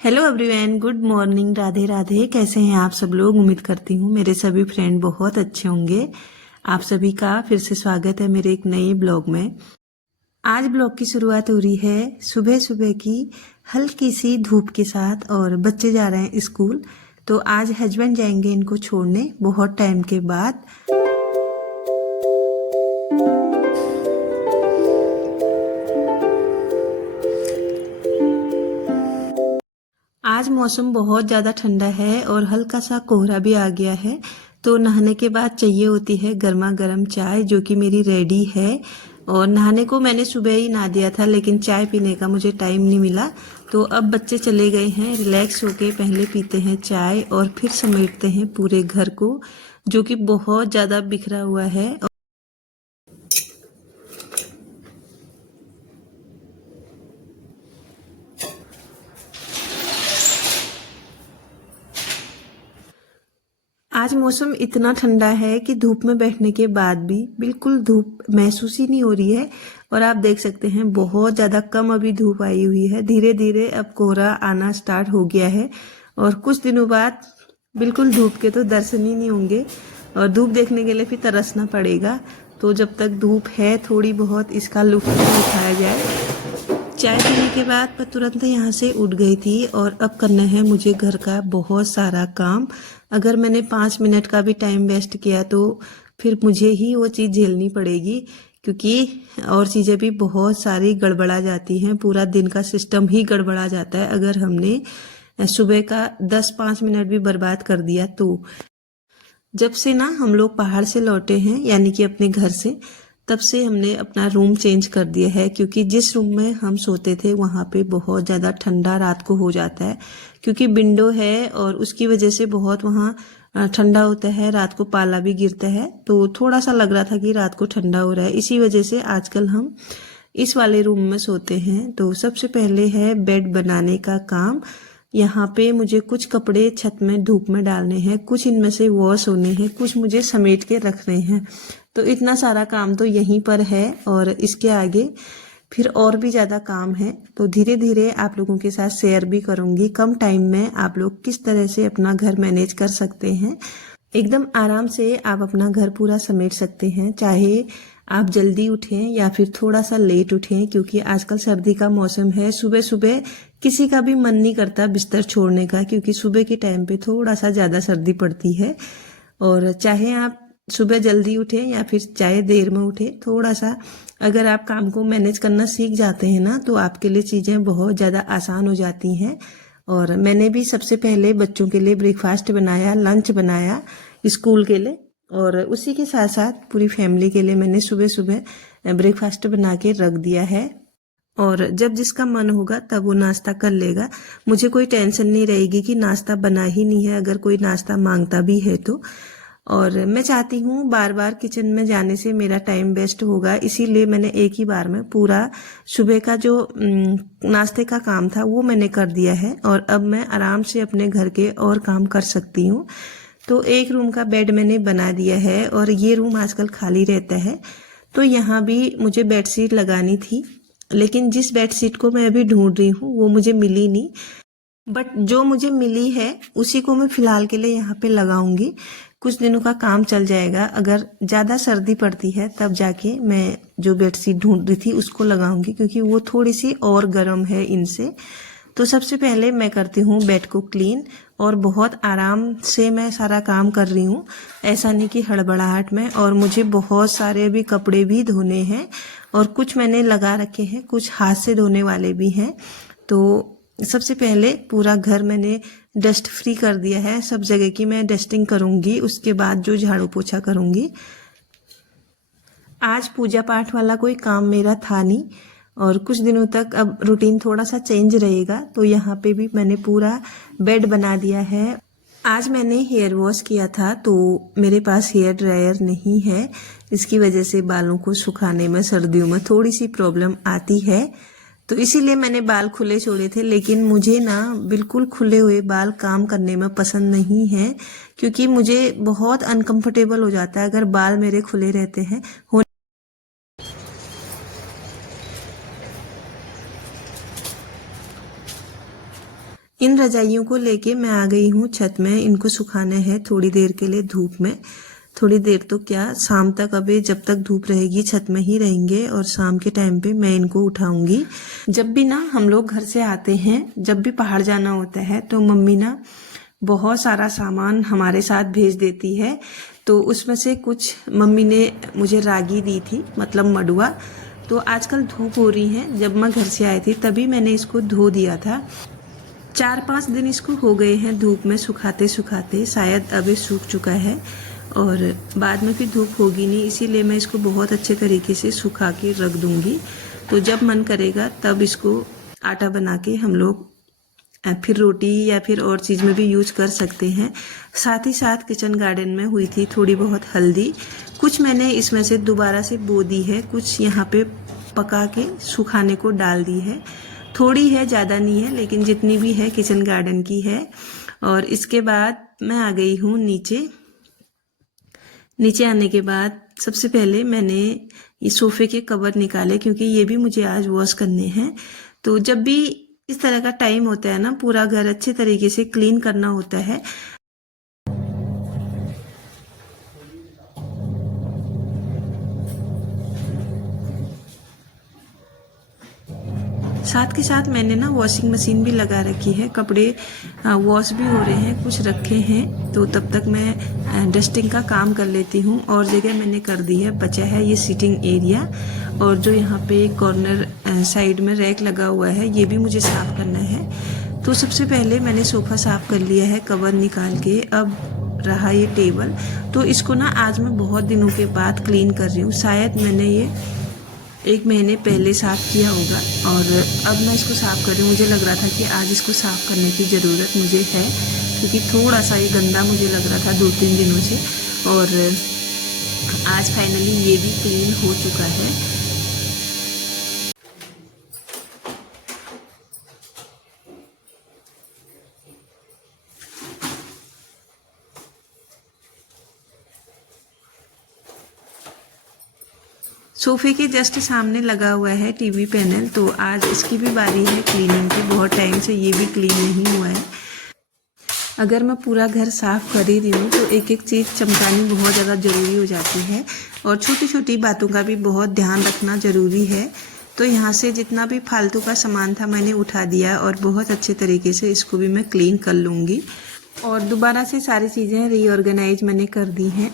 Hello everyone, good morning, Radhe Radhe. कैसे हैं आप सब लोग? उम्मीद करती हूँ मेरे सभी फ्रेंड बहुत अच्छे होंगे। आप सभी का फिर से स्वागत है मेरे एक नए ब्लॉग में। आज ब्लॉग की शुरुआत हो रही है सुबह सुबह की हल्की सी धूप के साथ और बच्चे जा रहे हैं स्कूल। तो आज हस्बैंड जाएंगे इनको छोड़ने बहुत टाइम के बाद। आज मौसम बहुत ज़्यादा ठंडा है और हल्का सा कोहरा भी आ गया है। तो नहाने के बाद चाहिए होती है गर्मा गर्म चाय, जो कि मेरी रेडी है। और नहाने को मैंने सुबह ही नहा दिया था, लेकिन चाय पीने का मुझे टाइम नहीं मिला। तो अब बच्चे चले गए हैं, रिलैक्स होके पहले पीते हैं चाय और फिर समेटते हैं पूरे घर को, जो कि बहुत ज़्यादा बिखरा हुआ है। आज मौसम इतना ठंडा है कि धूप में बैठने के बाद भी बिल्कुल धूप महसूस ही नहीं हो रही है। और आप देख सकते हैं बहुत ज़्यादा कम अभी धूप आई हुई है। धीरे धीरे अब कोहरा आना स्टार्ट हो गया है और कुछ दिनों बाद बिल्कुल धूप के तो दर्शन ही नहीं होंगे और धूप देखने के लिए फिर तरसना पड़ेगा। तो जब तक धूप है थोड़ी बहुत इसका लुत्फ उठाया जाए। चाय पीने के बाद मैं तुरंत यहाँ से उठ गई थी और अब करना है मुझे घर का बहुत सारा काम। अगर मैंने 5 मिनट का भी टाइम वेस्ट किया तो फिर मुझे ही वो चीज़ झेलनी पड़ेगी, क्योंकि और चीज़ें भी बहुत सारी गड़बड़ा जाती हैं। पूरा दिन का सिस्टम ही गड़बड़ा जाता है अगर हमने सुबह का 10-5 मिनट भी बर्बाद कर दिया तो। जब से ना हम लोग पहाड़ से लौटे हैं, यानी कि अपने घर से, तब से हमने अपना रूम चेंज कर दिया है, क्योंकि जिस रूम में हम सोते थे वहाँ पे बहुत ज़्यादा ठंडा रात को हो जाता है। क्योंकि विंडो है और उसकी वजह से बहुत वहाँ ठंडा होता है, रात को पाला भी गिरता है। तो थोड़ा सा लग रहा था कि रात को ठंडा हो रहा है, इसी वजह से आजकल हम इस वाले रूम में सोते हैं। तो सबसे पहले है बेड बनाने का काम। यहाँ पे मुझे कुछ कपड़े छत में धूप में डालने हैं, कुछ इनमें से वॉश होने हैं, कुछ मुझे समेट के रखने हैं। तो इतना सारा काम तो यहीं पर है और इसके आगे फिर और भी ज़्यादा काम है। तो धीरे धीरे आप लोगों के साथ शेयर भी करूँगी कम टाइम में आप लोग किस तरह से अपना घर मैनेज कर सकते हैं। एकदम आराम से आप अपना घर पूरा समेट सकते हैं, चाहे आप जल्दी उठें या फिर थोड़ा सा लेट उठें, क्योंकि आजकल सर्दी का मौसम है। सुबह सुबह किसी का भी मन नहीं करता बिस्तर छोड़ने का, क्योंकि सुबह के टाइम पे थोड़ा सा ज़्यादा सर्दी पड़ती है। और चाहे आप सुबह जल्दी उठें या फिर चाहे देर में उठें, थोड़ा सा अगर आप काम को मैनेज करना सीख जाते हैं ना, तो आपके लिए चीज़ें बहुत ज़्यादा आसान हो जाती हैं। और मैंने भी सबसे पहले बच्चों के लिए ब्रेकफास्ट बनाया, लंच बनाया स्कूल के लिए, और उसी के साथ साथ पूरी फैमिली के लिए मैंने सुबह सुबह ब्रेकफास्ट बना के रख दिया है। और जब जिसका मन होगा तब वो नाश्ता कर लेगा। मुझे कोई टेंशन नहीं रहेगी कि नाश्ता बना ही नहीं है, अगर कोई नाश्ता मांगता भी है तो। और मैं चाहती हूँ बार बार किचन में जाने से मेरा टाइम वेस्ट होगा, इसीलिए मैंने एक ही बार में पूरा सुबह का जो नाश्ते का काम था वो मैंने कर दिया है। और अब मैं आराम से अपने घर के और काम कर सकती हूँ। तो एक रूम का बेड मैंने बना दिया है और ये रूम आजकल खाली रहता है। तो यहाँ भी मुझे बेडशीट लगानी थी, लेकिन जिस बेडशीट को मैं अभी ढूंढ रही हूँ वो मुझे मिली नहीं। बट जो मुझे मिली है उसी को मैं फिलहाल के लिए यहाँ पे लगाऊंगी। कुछ दिनों का काम चल जाएगा, अगर ज़्यादा सर्दी पड़ती है तब जाके मैं जो बेडशीट ढूंढ रही थी उसको लगाऊंगी, क्योंकि वो थोड़ी सी और गर्म है इनसे। तो सबसे पहले मैं करती हूँ बेड को क्लीन, और बहुत आराम से मैं सारा काम कर रही हूँ, ऐसा नहीं कि हड़बड़ाहट में। और मुझे बहुत सारे अभी कपड़े भी धोने हैं और कुछ मैंने लगा रखे हैं, कुछ हाथ से धोने वाले भी हैं। तो सबसे पहले पूरा घर मैंने डस्ट फ्री कर दिया है, सब जगह की मैं डस्टिंग करूँगी, उसके बाद जो झाड़ू पोछा करूँगी। आज पूजा पाठ वाला कोई काम मेरा था नहीं, और कुछ दिनों तक अब रूटीन थोड़ा सा चेंज रहेगा। तो यहाँ पे भी मैंने पूरा बेड बना दिया है। आज मैंने हेयर वॉश किया था, तो मेरे पास हेयर ड्रायर नहीं है, इसकी वजह से बालों को सुखाने में सर्दियों में थोड़ी सी प्रॉब्लम आती है। तो इसीलिए मैंने बाल खुले छोड़े थे, लेकिन मुझे ना बिल्कुल खुले हुए बाल काम करने में पसंद नहीं है, क्योंकि मुझे बहुत अनकंफर्टेबल हो जाता है अगर बाल मेरे खुले रहते हैं। इन रजाइयों को लेके मैं आ गई हूँ छत में। इनको सुखाना है थोड़ी देर के लिए धूप में। थोड़ी देर तो क्या, शाम तक, अभी जब तक धूप रहेगी छत में ही रहेंगे और शाम के टाइम पे मैं इनको उठाऊंगी। जब भी ना हम लोग घर से आते हैं, जब भी पहाड़ जाना होता है तो मम्मी ना बहुत सारा सामान हमारे साथ भेज देती है। तो उसमें से कुछ मम्मी ने मुझे रागी दी थी, मतलब मडुआ। तो आजकल धूप हो रही है, जब मैं घर से आई थी तभी मैंने इसको धो दिया था। 4-5 दिन इसको हो गए हैं धूप में सुखाते सुखाते, शायद अब ये सूख चुका है और बाद में फिर धूप होगी नहीं, इसीलिए मैं इसको बहुत अच्छे तरीके से सुखा के रख दूंगी। तो जब मन करेगा तब इसको आटा बना के हम लोग फिर रोटी या फिर और चीज़ में भी यूज कर सकते हैं। साथ ही साथ किचन गार्डन में हुई थी थोड़ी बहुत हल्दी, कुछ मैंने इसमें से दोबारा से बो दी है, कुछ यहाँ पे पका के सुखाने को डाल दी है। थोड़ी है, ज़्यादा नहीं है, लेकिन जितनी भी है किचन गार्डन की है। और इसके बाद मैं आ गई हूँ नीचे। नीचे आने के बाद सबसे पहले मैंने ये सोफे के कवर निकाले, क्योंकि ये भी मुझे आज वॉश करने हैं। तो जब भी इस तरह का टाइम होता है ना, पूरा घर अच्छे तरीके से क्लीन करना होता है। साथ के साथ मैंने ना वॉशिंग मशीन भी लगा रखी है, कपड़े वॉश भी हो रहे हैं, कुछ रखे हैं। तो तब तक मैं डस्टिंग का काम कर लेती हूँ। और जगह मैंने कर दी है, बचा है ये सीटिंग एरिया और जो यहाँ पे कॉर्नर साइड में रैक लगा हुआ है, ये भी मुझे साफ करना है। तो सबसे पहले मैंने सोफ़ा साफ कर लिया है कवर निकाल के। अब रहा ये टेबल, तो इसको ना आज मैं बहुत दिनों के बाद क्लीन कर रही हूँ। शायद मैंने ये 1 महीने पहले साफ़ किया होगा और अब मैं इसको साफ़ कर रही हूँ। मुझे लग रहा था कि आज इसको साफ़ करने की ज़रूरत मुझे है, क्योंकि थोड़ा सा ये गंदा मुझे लग रहा था 2-3 दिनों से। और आज फाइनली ये भी क्लीन हो चुका है। सोफे के जस्ट सामने लगा हुआ है टीवी पैनल, तो आज इसकी भी बारी है क्लीनिंग की। बहुत टाइम से ये भी क्लीन नहीं हुआ है। अगर मैं पूरा घर साफ कर ही रही हूँ तो एक एक चीज़ चमकानी बहुत ज़्यादा ज़रूरी हो जाती है और छोटी छोटी बातों का भी बहुत ध्यान रखना ज़रूरी है। तो यहाँ से जितना भी फालतू का सामान था मैंने उठा दिया और बहुत अच्छे तरीके से इसको भी मैं क्लीन कर लूँगी। और दोबारा से सारी चीज़ें रीऑर्गेनाइज मैंने कर दी हैं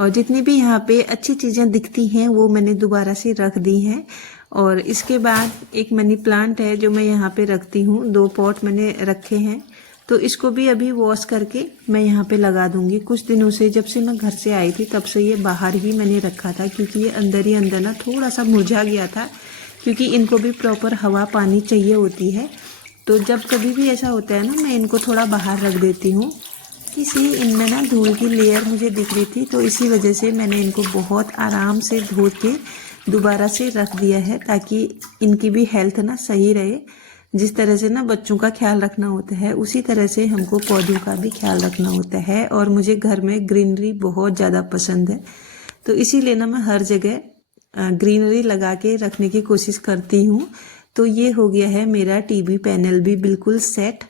और जितनी भी यहाँ पे अच्छी चीज़ें दिखती हैं वो मैंने दोबारा से रख दी हैं। और इसके बाद एक मनी प्लांट है जो मैं यहाँ पे रखती हूँ, 2 पॉट मैंने रखे हैं, तो इसको भी अभी वॉश करके मैं यहाँ पे लगा दूंगी। कुछ दिनों से, जब से मैं घर से आई थी तब से ये बाहर ही मैंने रखा था, क्योंकि ये अंदर ही अंदर ना थोड़ा सा मुरझा गया था, क्योंकि इनको भी प्रॉपर हवा पानी चाहिए होती है। तो जब कभी भी ऐसा होता है ना, मैं इनको थोड़ा बाहर रख देती हूँ। इसी इनमें ना धूल की लेयर मुझे दिख रही थी, तो इसी वजह से मैंने इनको बहुत आराम से धो के दोबारा से रख दिया है, ताकि इनकी भी हेल्थ ना सही रहे। जिस तरह से ना बच्चों का ख्याल रखना होता है, उसी तरह से हमको पौधों का भी ख्याल रखना होता है। और मुझे घर में ग्रीनरी बहुत ज़्यादा पसंद है, तो इसीलिए ना मैं हर जगह ग्रीनरी लगा के रखने की कोशिश करती हूँ। तो ये हो गया है मेरा टीवी पैनल भी बिल्कुल सेट।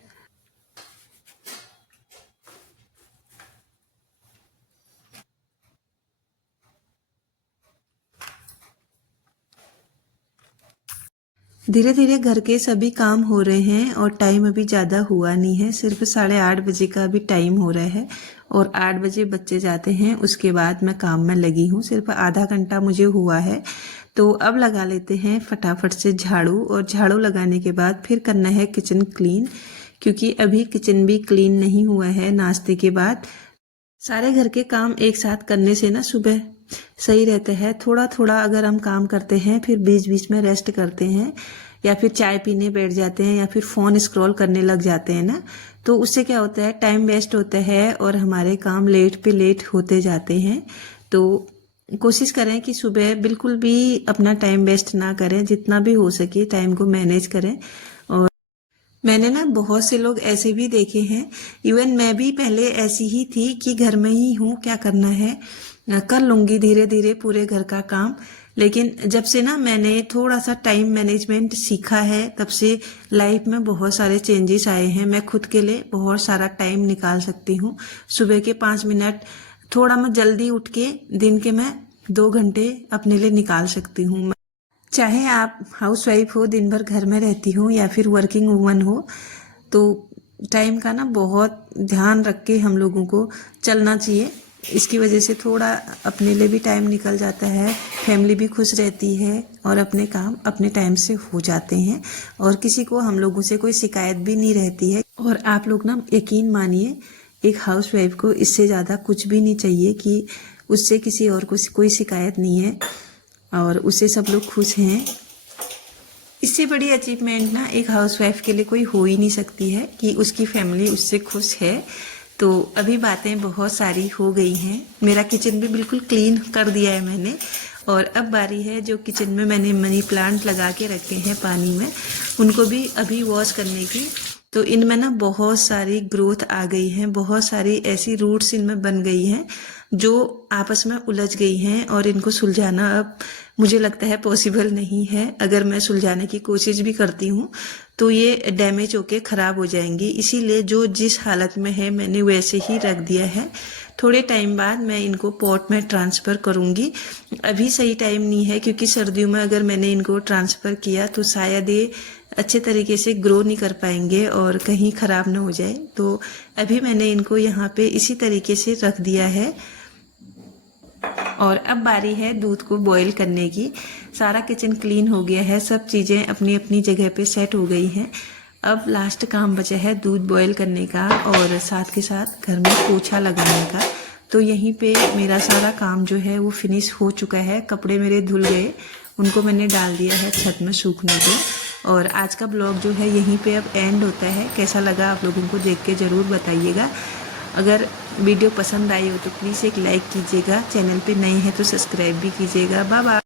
धीरे धीरे घर के सभी काम हो रहे हैं और टाइम अभी ज़्यादा हुआ नहीं है, सिर्फ 8:30 बजे का अभी टाइम हो रहा है और 8 बजे बच्चे जाते हैं। उसके बाद मैं काम में लगी हूँ, सिर्फ आधा घंटा मुझे हुआ है। तो अब लगा लेते हैं फटाफट से झाड़ू, और झाड़ू लगाने के बाद फिर करना है किचन क्लीन, क्योंकि अभी किचन भी क्लीन नहीं हुआ है नाश्ते के बाद। सारे घर के काम एक साथ करने से ना सुबह सही रहता है। थोड़ा थोड़ा अगर हम काम करते हैं, फिर बीच बीच में रेस्ट करते हैं या फिर चाय पीने बैठ जाते हैं या फिर फ़ोन स्क्रॉल करने लग जाते हैं ना, तो उससे क्या होता है, टाइम वेस्ट होता है और हमारे काम लेट पे लेट होते जाते हैं। तो कोशिश करें कि सुबह बिल्कुल भी अपना टाइम वेस्ट ना करें, जितना भी हो सके टाइम को मैनेज करें। और मैंने ना बहुत से लोग ऐसे भी देखे हैं, इवन मैं भी पहले ऐसी ही थी कि घर में ही हूँ, क्या करना है कर लूँगी धीरे धीरे पूरे घर का काम। लेकिन जब से ना मैंने थोड़ा सा टाइम मैनेजमेंट सीखा है, तब से लाइफ में बहुत सारे चेंजेस आए हैं। मैं खुद के लिए बहुत सारा टाइम निकाल सकती हूँ। सुबह के 5 मिनट थोड़ा मैं जल्दी उठ के दिन के मैं 2 घंटे अपने लिए निकाल सकती हूँ। चाहे आप हाउसवाइफ हो, दिन भर घर में रहती हो, या फिर वर्किंग वूमन हो, तो टाइम का ना बहुत ध्यान रख के हम लोगों को चलना चाहिए। इसकी वजह से थोड़ा अपने लिए भी टाइम निकल जाता है, फैमिली भी खुश रहती है और अपने काम अपने टाइम से हो जाते हैं और किसी को हम लोगों से कोई शिकायत भी नहीं रहती है। और आप लोग ना यकीन मानिए, एक हाउसवाइफ को इससे ज़्यादा कुछ भी नहीं चाहिए कि उससे किसी और को कोई शिकायत नहीं है और उससे सब लोग खुश हैं। इससे बड़ी अचीवमेंट ना एक हाउसवाइफ के लिए कोई हो ही नहीं सकती है कि उसकी फैमिली उससे खुश है। तो अभी बातें बहुत सारी हो गई हैं। मेरा किचन भी बिल्कुल क्लीन कर दिया है मैंने, और अब बारी है जो किचन में मैंने मनी प्लांट लगा के रखे हैं पानी में, उनको भी अभी वॉश करने की। तो इनमें ना बहुत सारी ग्रोथ आ गई है, बहुत सारी ऐसी रूट्स इनमें बन गई हैं जो आपस में उलझ गई हैं और इनको सुलझाना अब मुझे लगता है पॉसिबल नहीं है। अगर मैं सुलझाने की कोशिश भी करती हूँ तो ये डैमेज होके ख़राब हो जाएंगी। इसीलिए जो जिस हालत में है मैंने वैसे ही रख दिया है। थोड़े टाइम बाद मैं इनको पॉट में ट्रांसफ़र करूँगी। अभी सही टाइम नहीं है क्योंकि सर्दियों में अगर मैंने इनको ट्रांसफ़र किया तो शायद ये अच्छे तरीके से ग्रो नहीं कर पाएंगे और कहीं ख़राब ना हो जाए। तो अभी मैंने इनको यहाँ पे इसी तरीके से रख दिया है। और अब बारी है दूध को बॉईल करने की। सारा किचन क्लीन हो गया है, सब चीज़ें अपनी अपनी जगह पे सेट हो गई हैं। अब लास्ट काम बचा है दूध बॉईल करने का और साथ के साथ घर में पोछा लगाने का। तो यहीं पे मेरा सारा काम जो है वो फिनिश हो चुका है। कपड़े मेरे धुल गए, उनको मैंने डाल दिया है छत में सूखने को। और आज का ब्लॉग जो है यहीं पे अब एंड होता है। कैसा लगा आप लोगों को देख के ज़रूर बताइएगा। अगर वीडियो पसंद आई हो तो प्लीज़ एक लाइक कीजिएगा। चैनल पे नए हैं तो सब्सक्राइब भी कीजिएगा। Bye bye.